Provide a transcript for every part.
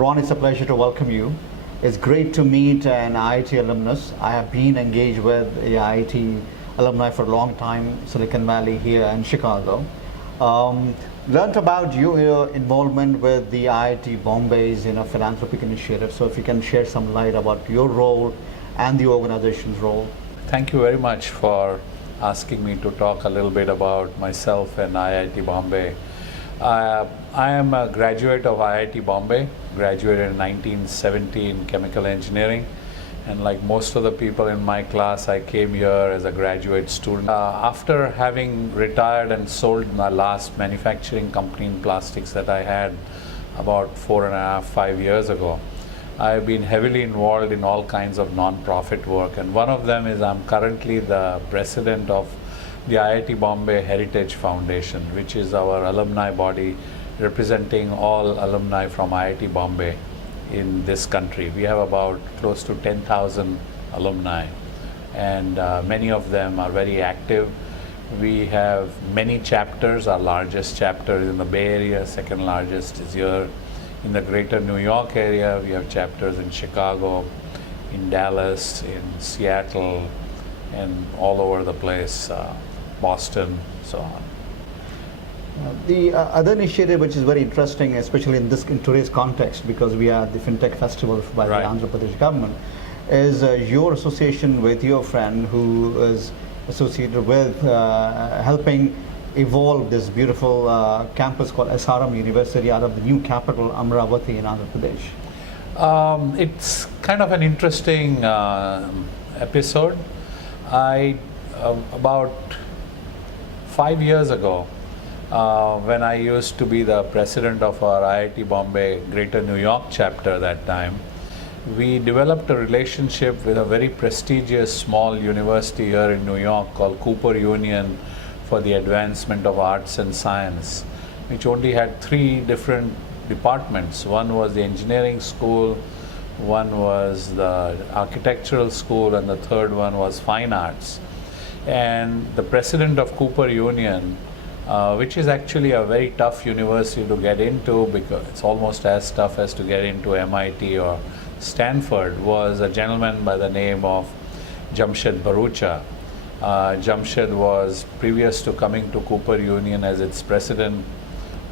Ron, it's a pleasure to welcome you. It's great to meet an IIT alumnus. I have been engaged with the IIT alumni for a long time, Silicon Valley here in Chicago. Learned about your involvement with the IIT Bombay's philanthropic initiative. So if you can share some light about your role and the organization's role. Thank you very much for asking me to talk a little bit about myself and IIT Bombay. I am a graduate of IIT Bombay, graduated in 1970 in chemical engineering, and like most of the people in my class, I came here as a graduate student. After having retired and sold my last manufacturing company in plastics that I had about 4.5, 5 years ago, I've been heavily involved in all kinds of non-profit work, and one of them is I'm currently the president of the IIT Bombay Heritage Foundation, which is our alumni body representing all alumni from IIT Bombay in this country. We have about close to 10,000 alumni, and many of them are very active. We have many chapters. Our largest chapter is in the Bay Area, second largest is here in the greater New York area. We have chapters in Chicago, in Dallas, in Seattle, and all over the place, Boston, so on. The other initiative which is very interesting, especially in today's context, because we are at the Fintech Festival by the Andhra Pradesh government, is your association with your friend who is associated with helping evolve this beautiful campus called SRM University out of the new capital, Amravati in Andhra Pradesh. It's kind of an interesting episode. About 5 years ago, when I used to be the president of our IIT Bombay Greater New York chapter that time, we developed a relationship with a very prestigious small university here in New York called Cooper Union for the Advancement of Arts and Science, which only had 3 different departments. One was the engineering school, one was the architectural school, and the third one was fine arts. And the president of Cooper Union, which is actually a very tough university to get into because it's almost as tough as to get into MIT or Stanford, was a gentleman by the name of Jamshed Bharucha. Jamshed was, previous to coming to Cooper Union as its president,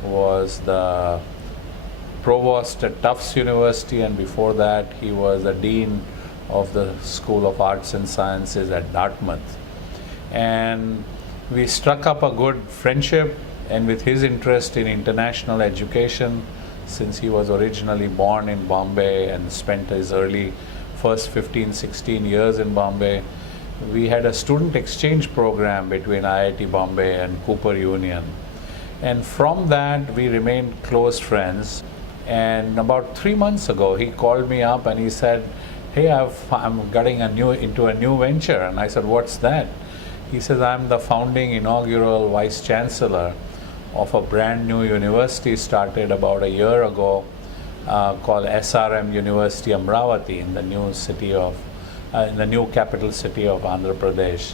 was the provost at Tufts University, and before that he was the dean of the School of Arts and Sciences at Dartmouth. And we struck up a good friendship, and with his interest in international education, since he was originally born in Bombay and spent his first 15, 16 years in Bombay, we had a student exchange program between IIT Bombay and Cooper Union. And from that, we remained close friends. And about 3 months ago, he called me up and he said, "Hey, I'm getting into a new venture." And I said, "What's that?" He says, "I'm the founding inaugural vice chancellor of a brand new university started about a year ago called SRM University Amravati in the new city of in the new capital city of Andhra Pradesh."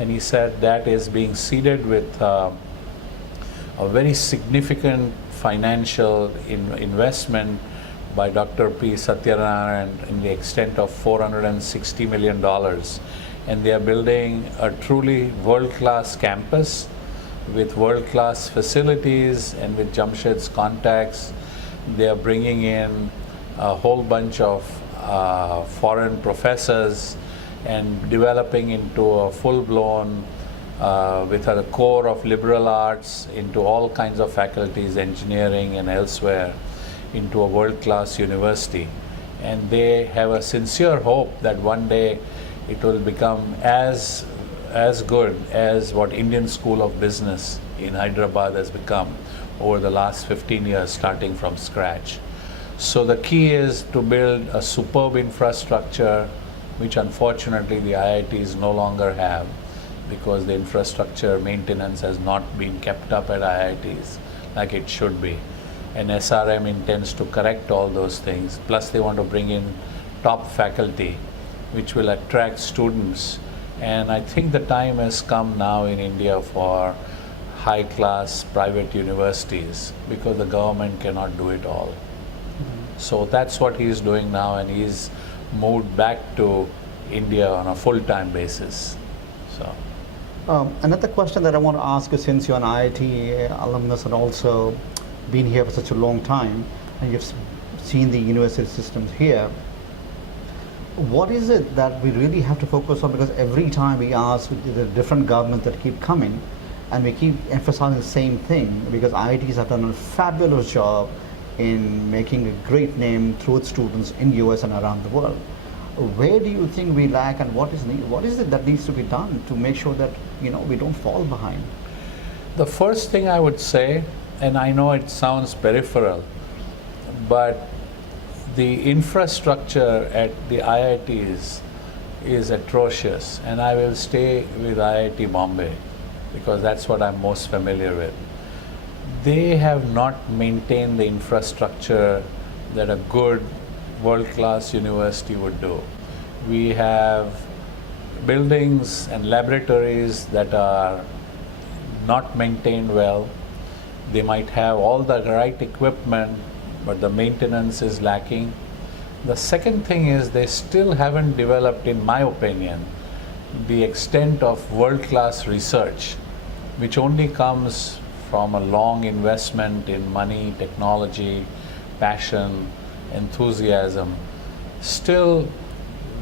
And he said that is being seeded with a very significant financial investment by Dr. P. Satyanarayan in the extent of $460 million. And they are building a truly world-class campus with world-class facilities, and with Jamshed's contacts, they are bringing in a whole bunch of foreign professors and developing into a full-blown, with a core of liberal arts, into all kinds of faculties, engineering and elsewhere, into a world-class university. And they have a sincere hope that one day it will become as good as what Indian School of Business in Hyderabad has become over the last 15 years, starting from scratch. So the key is to build a superb infrastructure, which unfortunately the IITs no longer have, because the infrastructure maintenance has not been kept up at IITs like it should be. And SRM intends to correct all those things. Plus they want to bring in top faculty, which will attract students. And I think the time has come now in India for high-class private universities, because the government cannot do it all. So that's what he's doing now, and he's moved back to India on a full-time basis. So. Another question that I want to ask you, since you're an IIT alumnus and also been here for such a long time, and you've seen the university systems here, what is it that we really have to focus on? Because every time we ask the different governments that keep coming, and we keep emphasizing the same thing, because IITs have done a fabulous job in making a great name through its students in US and around the world. Where do you think we lack, and what is it that needs to be done to make sure that we don't fall behind? The first thing I would say, and I know it sounds peripheral, but the infrastructure at the IITs is atrocious, and I will stay with IIT Bombay because that's what I'm most familiar with. They have not maintained the infrastructure that a good world-class university would do. We have buildings and laboratories that are not maintained well. They might have all the right equipment, but the maintenance is lacking. The second thing is they still haven't developed, in my opinion, the extent of world-class research, which only comes from a long investment in money, technology, passion, enthusiasm. Still,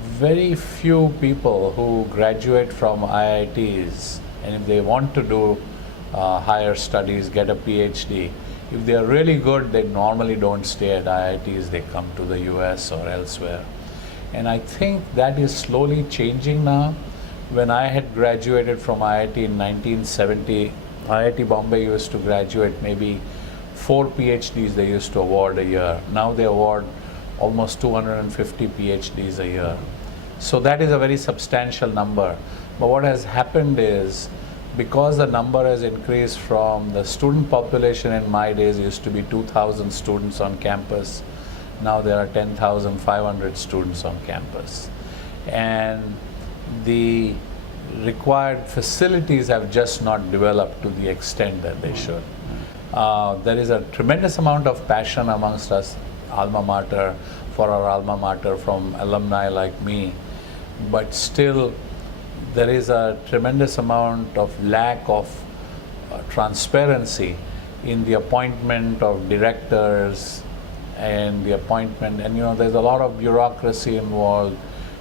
very few people who graduate from IITs, and if they want to do higher studies, get a PhD, if they are really good, they normally don't stay at IITs, they come to the US or elsewhere. And I think that is slowly changing now. When I had graduated from IIT in 1970, IIT Bombay used to graduate maybe 4 PhDs they used to award a year. Now they award almost 250 PhDs a year. So that is a very substantial number. But what has happened is, because the number has increased from the student population in my days used to be 2,000 students on campus, now there are 10,500 students on campus. And the required facilities have just not developed to the extent that they should. There is a tremendous amount of passion amongst us alma mater, for our alma mater, from alumni like me, but still there is a tremendous amount of lack of transparency in the appointment of directors and the appointment, and there's a lot of bureaucracy involved,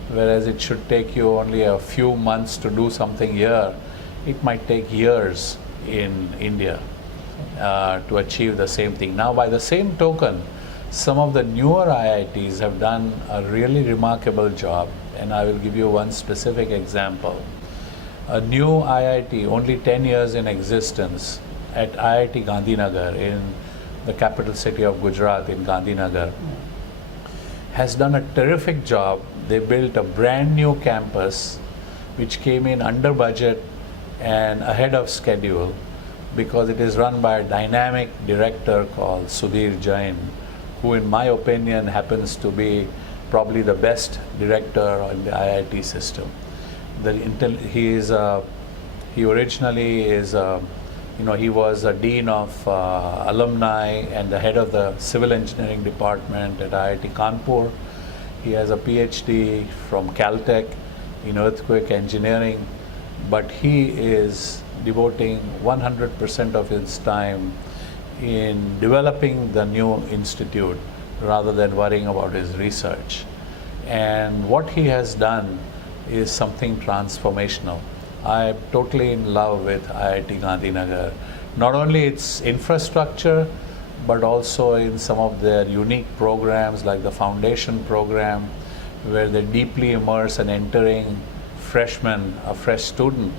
whereas it should take you only a few months to do something here, it might take years in India to achieve the same thing. Now, by the same token, some of the newer IITs have done a really remarkable job, and I will give you one specific example. A new IIT, only 10 years in existence, at IIT Gandhinagar in the capital city of Gujarat, in Gandhinagar, has done a terrific job. They built a brand new campus which came in under budget and ahead of schedule, because it is run by a dynamic director called Sudhir Jain, who in my opinion happens to be probably the best director in the IIT system. He originally is he was a dean of alumni and the head of the civil engineering department at IIT Kanpur. He has a PhD from Caltech in earthquake engineering, but he is devoting 100% of his time in developing the new institute rather than worrying about his research. And what he has done is something transformational. I'm totally in love with IIT Gandhinagar. Not only its infrastructure, but also in some of their unique programs like the foundation program, where they deeply immerse an entering freshman, a fresh student,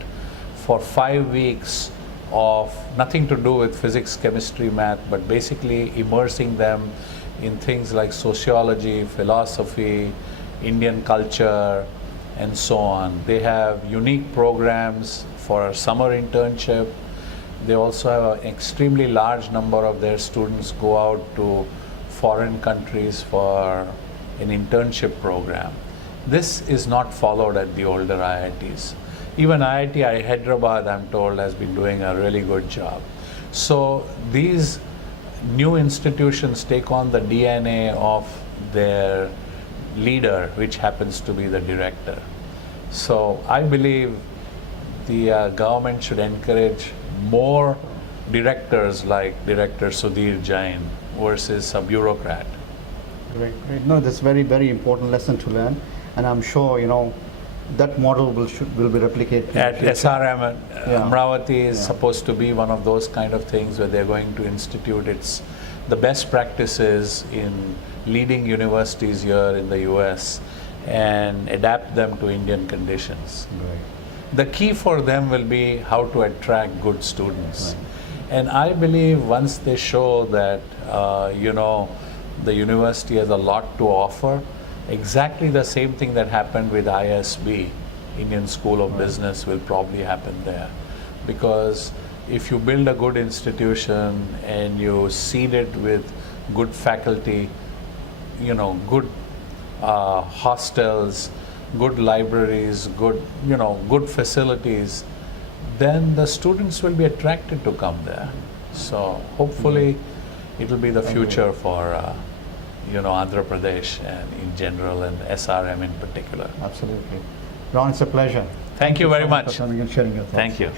for 5 weeks of nothing to do with physics, chemistry, math, but basically immersing them in things like sociology, philosophy, Indian culture, and so on. They have unique programs for a summer internship. They also have an extremely large number of their students go out to foreign countries for an internship program. This is not followed at the older IITs. Even IIT Hyderabad, I'm told, has been doing a really good job. So these new institutions take on the DNA of their leader, which happens to be the director. So I believe the government should encourage more directors like Director Sudhir Jain versus a bureaucrat. Great, great. No, that's very, very important lesson to learn, and I'm sure that model will be replicated. At SRM, Yeah. Amravati is supposed to be one of those kind of things where they're going to institute the best practices in leading universities here in the US and adapt them to Indian conditions. Right. The key for them will be how to attract good students. Right. And I believe once they show that, the university has a lot to offer, exactly the same thing that happened with ISB, Indian School of Business, will probably happen there. Because if you build a good institution and you seed it with good faculty, good hostels, good libraries, good facilities, then the students will be attracted to come there. So hopefully it will be the future for Andhra Pradesh and in general and SRM in particular. Absolutely. Ron, it's a pleasure. Thank you very so much. for coming and sharing your thoughts. Thank you.